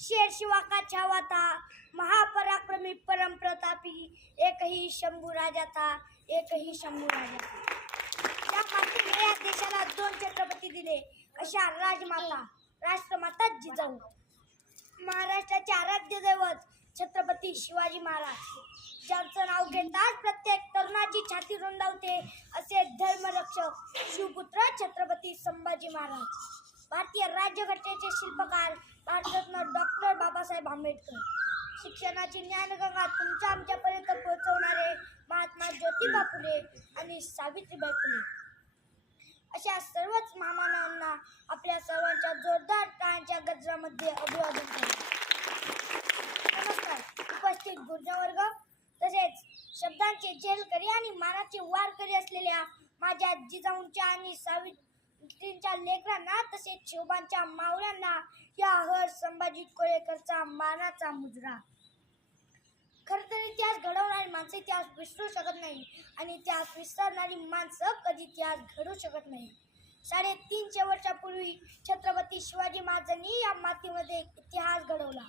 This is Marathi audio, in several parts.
शेर शिवा का छावा था, महापराक्रमी परम प्रतापी, एक ही शंभू राजा था, एक ही शंभू राजा था. त्या मातीने या देशाला 2 छत्रपती दिले, अशा राजमाता राष्ट्रमाता जिजाऊ. महाराष्ट्राचे आराध्य दैवत छत्रपती शिवाजी महाराज, ज्यांचं नाव घेताच प्रत्येक तरुणाची छाती रुंदावते असे धर्मरक्षक शिवपुत्र छत्रपती संभाजी महाराज. भारतीय राज्यघटनेचे शिल्पकार भारतरत्न डॉक्टर बाबासाहेब आंबेडकर. शिक्षणाची ज्ञानगंगा तुमच्या आमच्यापर्यंत पोहोचवणारे महात्मा ज्योतिबा फुले आणि सावित्रीबाई फुले. अशा सर्वच महामानवांना आपल्या सर्वांच्या जोरदार टाळ्यांच्या गजरामध्ये अभिवादन करतो. नमस्कार उपस्थित गुरुजनवर्ग, तसेच शब्दांचे झेलकरी आणि मानाचे वारकरी असलेल्या माझ्या जिजाऊंच्या आणि सावित्रींच्या लेकरांना, तसेच शिवबांच्या मावळ्यांना या हर संभाजी कोळेकरचा मानाचा मुजरा. खरं तर इतिहास घडवणारी माणसं इतिहास विसरू शकत नाही आणि इतिहास विसरणारी माणसं कधी इतिहास घडवू शकत नाही. 350 वर्षापूर्वी छत्रपती शिवाजी महाराजांनी या मातीमध्ये इतिहास घडवला.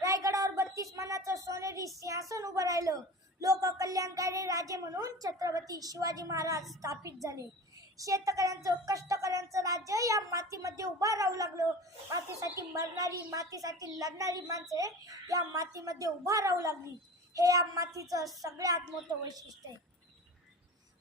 रायगडावर 32 मानाचं सोनेरी सिंहासन उभं राहिलं. लोककल्याणकारी राजे म्हणून छत्रपती शिवाजी महाराज स्थापित झाले. शेतकऱ्यांचं, कष्टकऱ्यांचं राज्य या मातीमध्ये उभा राहू लागलं. मातीसाठी मरणारी, मातीसाठी लढणारी माणसे या मातीमध्ये उभा राहू लागली. हे या मातीचं सगळ्यात मोठं वैशिष्ट्य आहे.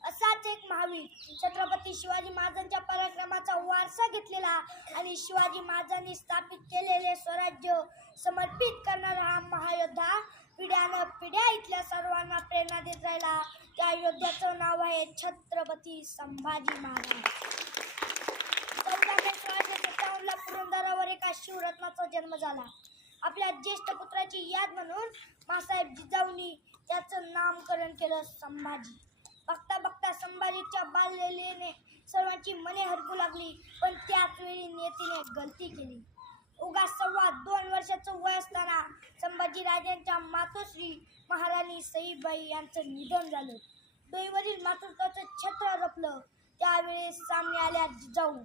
असाच एक महावीर, छत्रपती शिवाजी महाराजांच्या पराक्रमाचा वारसा घेतलेला आणि शिवाजी महाराजांनी स्थापित केलेले स्वराज्य समर्पित करणारा हा महायोद्धा पिढ्यानं पिढ्या इथल्या सर्वांना प्रेरणा देत राहिला. त्या योद्ध्याचं नाव आहे छत्रपती संभाजी महाराज. 14 मे 1657 पुरंदरावर एका शिवरत्नाचा जन्म झाला. आपल्या ज्येष्ठ पुत्राची याद म्हणून मासाहेब जिजाऊंनी त्याचं नामकरण केलं संभाजी. बघता बघता संभाजीच्या बाललीलेने सर्वांची मने हरपू लागली, पण त्याच वेळी नियतीने गलती केली. उगा 2.25 वर्षाचं वय असताना संभाजी राजांच्या मातोश्री महाराणी सईबाई यांचं निधन झालं. डोईवरील मातृत्वाचं छत्र रपलं. त्यावेळेस सामने आल्या जिजाऊ.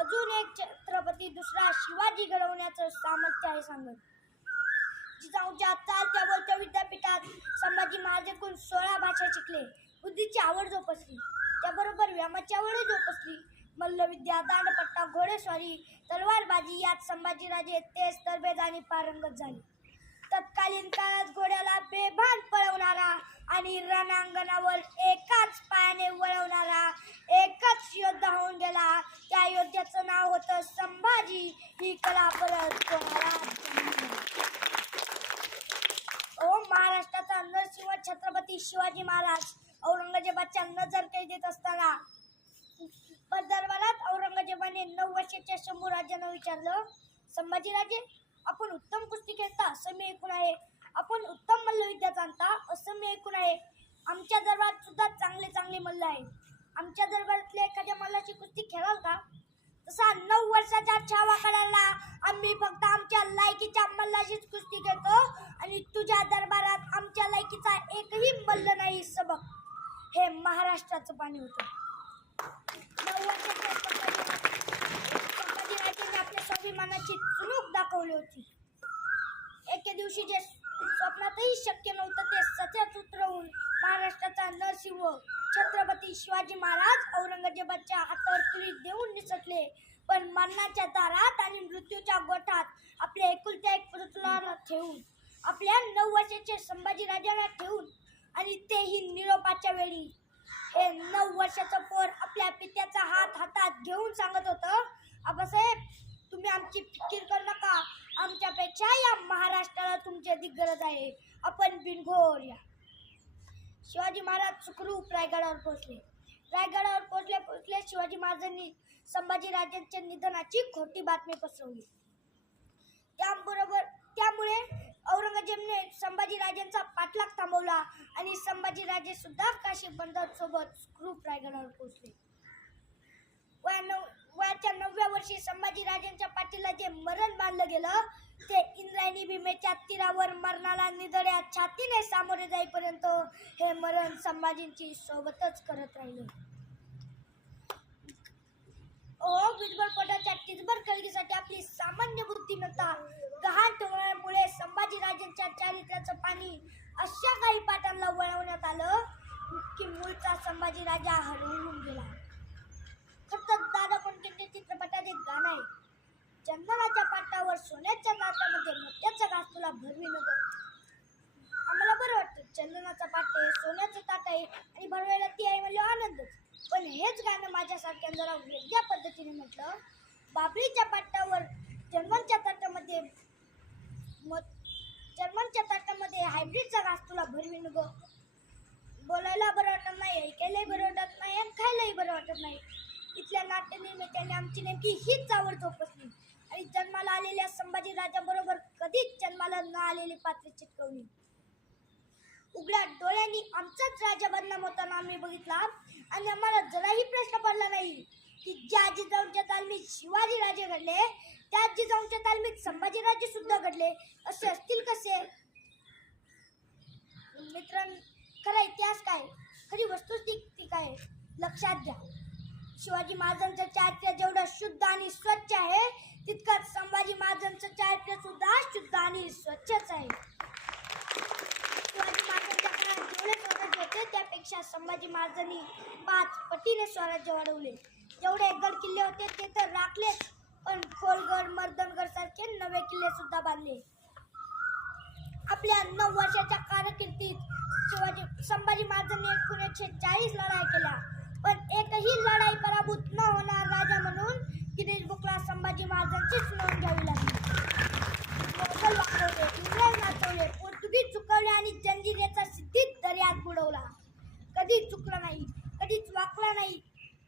अजून एक छत्रपती, दुसरा शिवाजी घडवण्याचं सामर्थ्य आहे सांगत. जिजाऊच्या चालत्या बोलत्या विद्यापीठात संभाजी महाराज एकूण 16 भाषा शिकले. बुद्धीची आवड जोपासली, त्याबरोबर व्यायामाची आवडही जोपासली. मल्लविद्या, दांडपट्टा, घोडेस्वारी, तलवारबाजी यात संभाजीराजे तेज तरबेज आणि पारंगत झाले. तत्कालीन काळात घोड्याला बेभान पळवणारा आणि रणांगणावर एकाच पायाने वळवणारा एकच योद्धा होऊन गेला. त्या योद्ध्याचं नाव होतं संभाजी. ही कला परत कोणाला महाराष्ट्राचा नरसिंह छत्रपती शिवाजी महाराज औरंगजेबाच्या नजर कैदेत असताना दरबारात औरंगजेबाने 9 वर्षाच्या शंभू राजांना विचारलं, संभाजीराजे, आपण उत्तम कुस्ती खेळता असं मी ऐकून आहे. आपण उत्तम मल्लविद्या जाणता असं मी ऐकून आहे. आमच्या दरबारात सुद्धा चांगले चांगले मल्ल आहेत. आमच्या दरबारातल्या एखाद्या मल्लाची कुस्ती खेळाल का? तसा 9 वर्षाच्या छावा काढायला आम्ही फक्त आमच्या लायकीच्या मल्लाशीच कुस्ती खेळतो आणि तुझ्या दरबारात आमच्या लायकीचा एकही मल्ल नाही सबक. हे महाराष्ट्राचं पाणी होतं. 9 वर्षाच्या संभाजीराजांनी आपल्या स्वाभिमानाची चुणूक दाखवली होती. एके दिवशी जे स्वप्नातही शक्य नव्हतं ते सत्यात उतरवून महाराष्ट्राचा नरसिंह छत्रपती शिवाजी महाराज औरंगजेबाच्या हातावर तुरी देऊन निसटले. पण मरणाच्या दारात आणि मृत्यूच्या गोठात आपल्या एकुलत्या एक पुत्राला ठेवून, आपल्या 9 वर्षाच्या संभाजीराजांना ठेवून, आणि तेही निरोपाच्या वेळी. हे 9 वर्षाचं पोर आपल्या पित्याचा हात हातात घेऊन सांगत होतं, आबासाहेब, तुम्ही आमची फिकीर करू नका. आमच्यापेक्षा या महाराष्ट्राला तुमची अधिक गरज आहे. आपण बिनघोर या. शिवाजी महाराज सुखरूप रायगडावर पोहोचले. रायगडावर पोहोचल्या शिवाजी महाराजांनी संभाजीराजांच्या निधनाची खोटी बातमी पसरवली. त्यामुळे औरंगजेबाने संभाजीराजांचा पाठलाग थांबवला आणि संभाजीराजे सुद्धा काशी बंदरासोबत सुखरूप रायगडावर पोहोचले. वयाच्या 9व्या वर्षी संभाजीराजांच्या पाठीला जे मरण बांधलं गेलं ते इंद्रायणी भीमेच्या तीरावर मरणाला निधड्या छातीने सामोरे जाईपर्यंत हे मरण संभाजींची सोबतच करत राहिलं. विठ्ठलपटाच्या टिचभर कलगीसाठी आपली सामान्य बुद्धिमत्ता गहाण ठेवण्यामुळे संभाजीराजांच्या चारित्र्याचं पाणी अशा काही पाटांना वळवण्यात आलं की मूळचा संभाजीराजा हरवून गेला. खरंतर दादा कोंडकेंच्या चित्रपटात एक गाणं आहे, चंदनाच्या पाटावर सोन्याच्या ताटामध्ये मोत्याचा घास तुला भरवी नगर. आम्हाला बरं वाटतं, चंदनाचा पाट आहे, सोन्याचं ताट आहे आणि भरवायला ती आहे म्हणजे आनंदच. पण हेच गाणं माझ्यासारख्या जरा वेगळ्या पद्धतीने म्हटलं, बाबरीच्या पाटावर जर्मनच्या ताटामध्ये हायब्रिडचा घास तुला भरवी नको. बोलायला बरं वाटत नाही, ऐकायलाही बरं वाटत नाही आणि खायलाही बरं वाटत नाही. इथल्या नाट्यनिर्मात्यांनी आमची नेमकी हीच आवड जोपासली आणि जन्माला आलेल्या संभाजीराजाबरोबर कधीच जन्माला न आलेली पात्र चिटकवली. उघड्या डोळ्यांनी आमचाच राजा बदनाम होताना आम्ही बघितला आणि आम्हाला जराही प्रश्न पडला नाही की ज्या जिजाऊंच्या तालमीत शिवाजीराजे घडले त्या जिजाऊंच्या तालमीत संभाजीराजे सुद्धा घडले असे असतील कसे. मित्रांनो, खरा इतिहास काय, खरी वस्तुस्थिती काय लक्षात घ्या. शिवाजी महाराजांचं चारित्र्य जेवढं शुद्ध आणि स्वच्छ आहे तितकंच संभाजी महाराजांचं चारित्र्य सुद्धा शुद्ध आणि स्वच्छच आहे. शिवाजी महाराजांच्या काळात जेवढे स्वराज्य होते त्यापेक्षा संभाजी महाराजांनी 5 पटीने स्वराज्य वाढवले. जेवढे गड किल्ले होते ते तर राखलेच, पण खोलगड मर्दनगड सारखे नवे किल्ले सुद्धा बांधले. आपल्या 9 वर्षाच्या कारकिर्दीत संभाजी महाराजांनी 1940 लढाई केल्या, पण एकही लढाई पराभूत न होणार राजा म्हणून गिनीज बुकला संभाजी महाराजांचीच नोंद घ्यावी लागली. मोगल वाकवले, इंग्रज नाचवले, पोर्तुगीज चुकवले आणि जंजिरेचा सिद्धीत दर्यात बुडवला. कधीच चुकला नाही, कधीच वाकला नाही.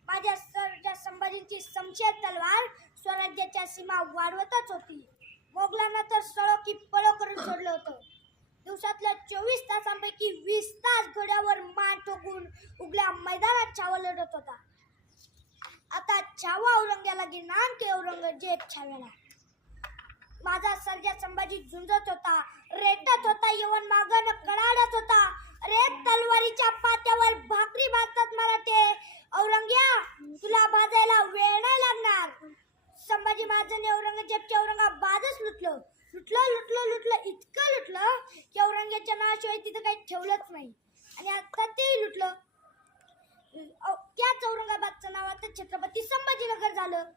माझ्या सरच्या संभाजींची शमशेर तलवार स्वराज्याच्या सीमा वाढवतच होती. मोगलांना तर सळो की पळो करून सोडलं होतं. दिवसातल्या 24 तासांपैकी 20 तास घोड्यावर मान ठोकून उघड्या मैदानात छावा लढत होता. आता छावा औरंग्याला गिरणार की औरंगजेब छाव्याला. माझा सर्जा संभाजी झुंजत होता, रेटत होता, यवन मागण कडाडत होता. अरे तलवारीच्या पात्यावर भाकरी भाजतात मराठे, औरंग्या तुला भाजायला वेळ नाही लागणार. संभाजी महाराजांनी औरंगजेबचे औरंगाबादच लुटलं. इतकं लुटलं की औरंगजेबच्या नावाशिवाय तिथं काही ठेवलंच नाही आणि आता तेही लुटलं. त्याच औरंगाबादचं नाव आता छत्रपती संभाजीनगर झालं.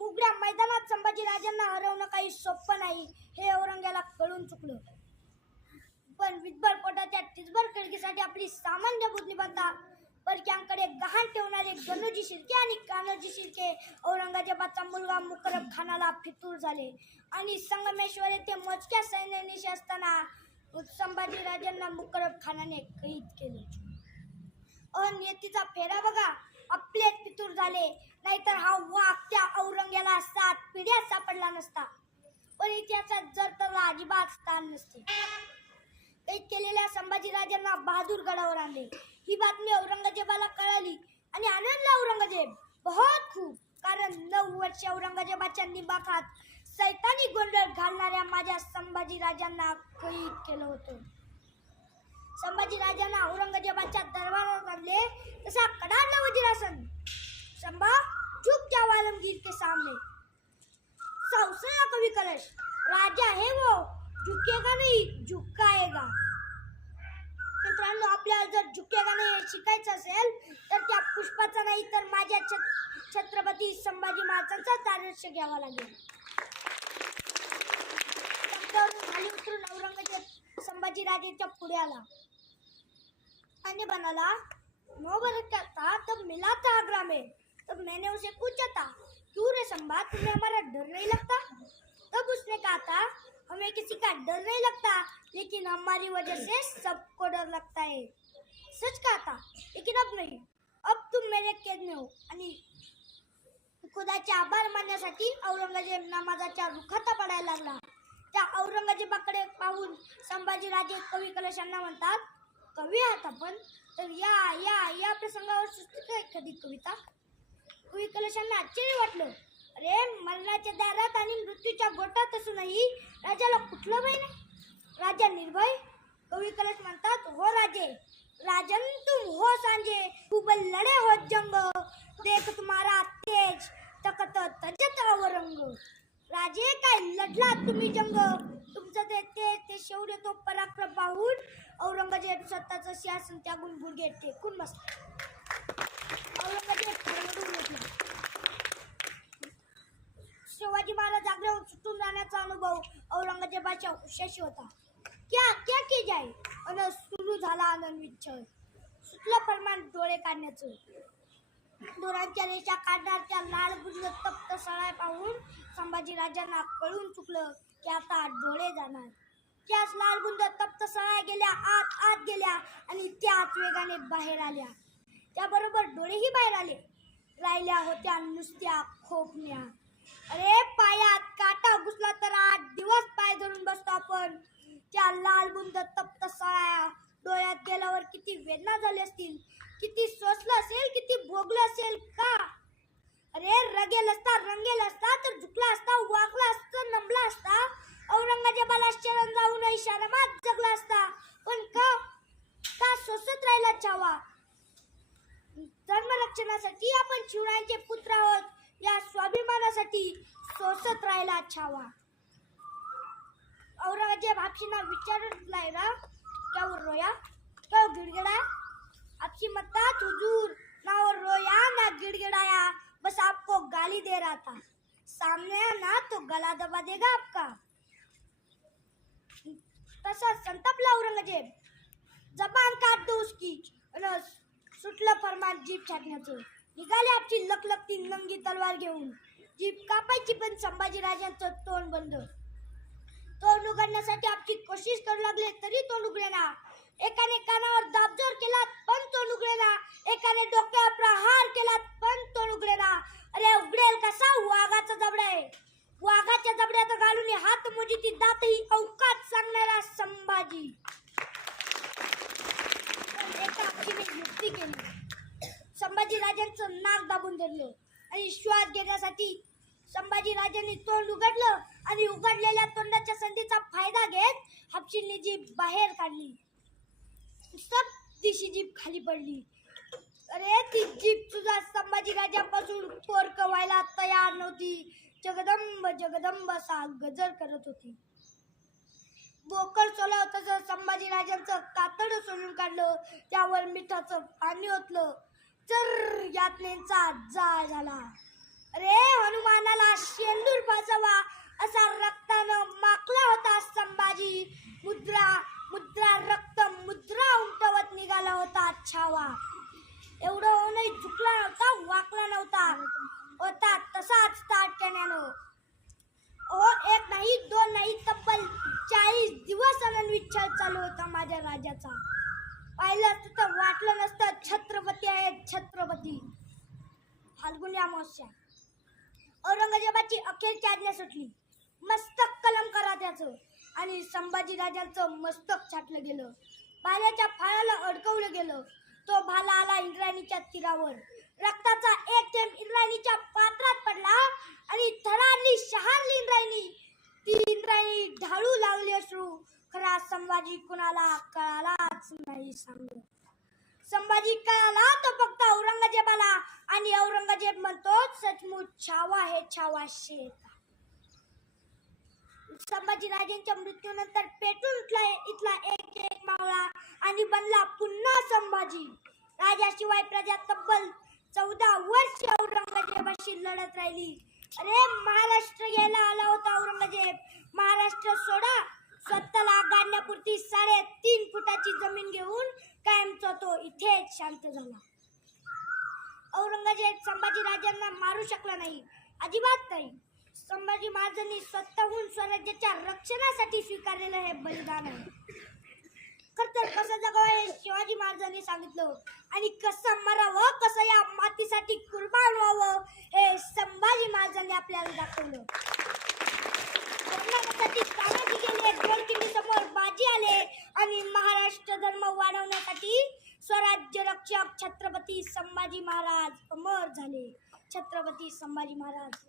उघड्या मैदानात संभाजीराजांना हरवणं काही सोपं नाही हे औरंग्याला कळून चुकलं. पण विद्भर पोटाच्या टिचभर खळगीसाठी आपली सामान्य बुद्धिमत्ता परक्यांकडे गहाण ठेवणारे गणोजी शिर्के आणि कान्होजी शिर्के औरंगजेबाचा मुलगा मुकरब खानाला फितूर झाले आणि संगमेश्वर येथे मोजक्या सैन्यानिशी असताना संभाजीराजांना मुकरब खानाने कैद केले. अनियतीचा फेरा बघा, आपले फितूर झाले, नाहीतर हा वाघ त्या औरंग्याला 7 पिढ्या सापडला नसता. पण इतिहासात जर तर अजिबात स्थान नसते. कैद केलेल्या संभाजीराजांना बहादूर गडावर आणले. ही बातमी औरंगजेबाला कळाली आणि आनंदला औरंगजेब बहुत खूप, कारण 9 वर्ष औरंगजेबाच्या निबाखात सैतानी गोंधळ घालणाऱ्या माझ्या संभाजीराजांना कैद केलं होतं. संभाजीराजांना औरंगजेबाच्या दरबारात आणले तसा कडाडला वजीरासन. संभा झुक जाओ आलमगीर के सामने. सौसला कवी कलश, राजा है वो, झुकेगा नहीं झुकाएगा. मित्रांनो, आपल्याला जर झुकेगा नाही शिकायचं असेल तर त्या पुष्पाचा नाही तर माझ्या छत्रपती संभाजी महाराजांचा आदर्श घ्यावा लागेल. खाली उतरून औरंगजेब संभाजीराजेच्या पुढे आला आणि बनाला, नो बरकता था तब मिला था आगरा में. तब मैंने उसे पूछा था, क्यों रे संभा, तुम्हें हमारा डर नहीं लगता? तब उसने कहा था, हमें किसी का डर नहीं लगता, लेकिन हमारी वजह से सबको डर लगता है. सच कहा था, लेकिन अब नहीं. अब तुम मेरे कैद में हो. आणि खुदाचे आभार मानण्यासाठी औरंगजेब नमाजाच्या रुखात पडायला लागला. त्या औरंगजेबाकडे पाहून संभाजीराजे कवी कलशांना म्हणतात, कवी आहात आपण, तर या प्रसंगावर सुचते एखादी कविता. कवी कलशांना आश्चर्य वाटलं. अरे, मरणाच्या दारात आणि मृत्यूच्या गोटात असूनही राजाला कुठलं भय नाही? राजा निर्भय. कवी कलश म्हणतात, हो राजे, राजन तुम हो सांजे, खूब लढे हो जंग, देख तुम्हारा तेज, तुम्ही जंग तुमचं ते शौर्य तो पराक्रम पाहून औरंगजेब स्वतःचं सिंहासन त्यागून गुडघे टेकून बसला. औरंगजेब खरवडून उठला. शिवाजी महाराज आग्र्याहून सुटून जाण्याचा अनुभव औरंगजेबाच्या उशाशी होता. क्या क्या की जाय अन सुरू झाला आनंद विच्छळ. सुटलं फरमान डोळे काढण्याचं. दोरांच्या रेषा काढणार त्या लालगुंद तप्त सळाय पाहून संभाजीराजांना कळून चुकलं की आता डोळे जाणार. त्याच लालगुंद तप्त सळाय गेल्या, आत गेल्या आणि त्याच वेगाने बाहेर आल्या. त्याबरोबर डोळेही बाहेर आले. राहिल्या होत्या नुसत्या खोपण्या. अरे पायात काटा घुसला तर 8 दिवस पाय धरून बसतो आपण. त्या लालगुंद तप्त सळाया डोळ्यात गेल्यावर किती वेदना झाली असतील, किती सोसलं असेल, किती भोगलं असेल का. अरे रंगेल असता तर झुकला असता, वाकला असता, नमला असता, औरंगजेबाला शरण जाऊन इशारामात जगला असता. पण का सोसत राहिला छावा. धर्मरक्षणासाठी आपण शिवरायांचे पुत्र आहोत या स्वाभिमानासाठी सोसत राहिला छावा. औरंगजेब आपशीना विचारलाय ना, क्या वो रोया, क्या वो गिड़गिड़ाया. आपसी मतात हुजूर, ना वो रोया ना गिड़गिड़ाया, बस आपको गाली दे रहा था. सामने आना तो गला दबा देगा आपका. तसा संतापला औरंगजेब. जबान काट दो उसकी. सुटलं फरमान जीप छाटण्याचं. निघाले आपली लखलखती नंगी तलवार घेऊन. जीप कापायची पण संभाजीराजांचं तोंड बंद. तोंड उघडण्यासाठी आपली कोशिश करू लागले तरी तोंड उघडेना. एकाने कानावर दाबजोर केला पण तोंड उघडेना. एकाने डोक्यावर प्रहार केला पण तोंड उघडेना. अरे उघडेल कसा, वाघाचा जबडा आहे. वाघाच्या जबड्यात घालून हात मोजीती दातही अवकात सांगणारा संभाजी. एका आपलीने युक्ती केली. संभाजीराजांचं नाक दाबून धरलं आणि श्वास घेण्यासाठी संभाजीराजांनी तोंड उघडलं आणि उघडलेल्या तोंडाच्या संधीचा फायदा घेत हापशींनी जीभ बाहेर काढली. सब दिशी जीभ खाली पडली. अरे ती जीभ तुझा संभाजीराजांपासून पोरक व्हायला तयार नव्हती. जगदंब जगदंब असा गजर करत होती. बोकड सोला तसं संभाजीराजांचं कातड सोलून काढलं. त्यावर मिठाचं पाणी ओतलं. चर यातनेचा जाळ झाला. अरे हनुमानाला शेंदूर फासावा असा रक्तानं माखला होता संभाजी. मुद्रा रक्त मुद्रा उमटवत निघाला होता छावा. एवढं होऊनही झुकला नव्हता, वाकला नव्हता, होता तसाच ताटक्यानं. एक नाही, दोन नाही, तब्बल 40 दिवस अनन्विच्छळ चालू होता माझ्या राजाचा. पाहिलं असतं तर वाटलं नसतं छत्रपती आहेत छत्रपती. फाल्गुनी अमावस्या. औरंगजेबाची अखेरची आज्ञा सुटली. मस्तक कलम करा त्याचं आणि संभाजीराजांचं मस्तक छाटलं गेलं. भाल्याच्या फाळाला अडकवलं गेलं. तो भाला आला इंद्रायणीच्या तीरावर. रक्ताचा एक थेंब इंद्रायणीच्या पात्रात पडला आणि थरारली शहारली इंद्रायणी. ती इंद्रायणी ढाळू लागली अश्रू. खरा संभाजी कुणाला कळालाच नाही सांगू. संभाजी कळाला तो फक्त औरंगजेबाला आणि औरंगजेब म्हणतो सचमुच छावा हे छावा शेत. संभाजीराजांच्या मृत्यूनंतर पेटून उठला इथला एक मावळा आणि बनला पुन्हा संभाजी. राजाशिवाय प्रजा तब्बल 14 वर्ष औरंगजेबाशी लढत राहिली. अरे महाराष्ट्र घ्यायला आला होता औरंगजेब. महाराष्ट्र सोडा, स्वतःला गाडण्यापुरती 3.5 फुटाची जमीन घेऊन कायमचा तो इथेच शांत झाला. औरंगजेब संभाजीराजांना मारू शकला नाही, अजिबात नाही. संभाजी महाराजांनी स्वतःहून स्वराज्याच्या रक्षणासाठी स्वीकारलेलं हे बलिदान आहे. खरंतर कसं जगावं हे शिवाजी महाराजांनी सांगितलं आणि कसं मरावं, कसं या मातीसाठी कुर्बान व्हावं हे संभाजी महाराजांनी आपल्याला दाखवलं. कर्नाटकासाठी तानाजी गेले, गोलकिल्ली समोर बाजी आले आणि महाराष्ट्र धर्म वाढवण्यासाठी स्वराज्य रक्षक छत्रपती संभाजी महाराज अमर झाले. छत्रपती संभाजी महाराज.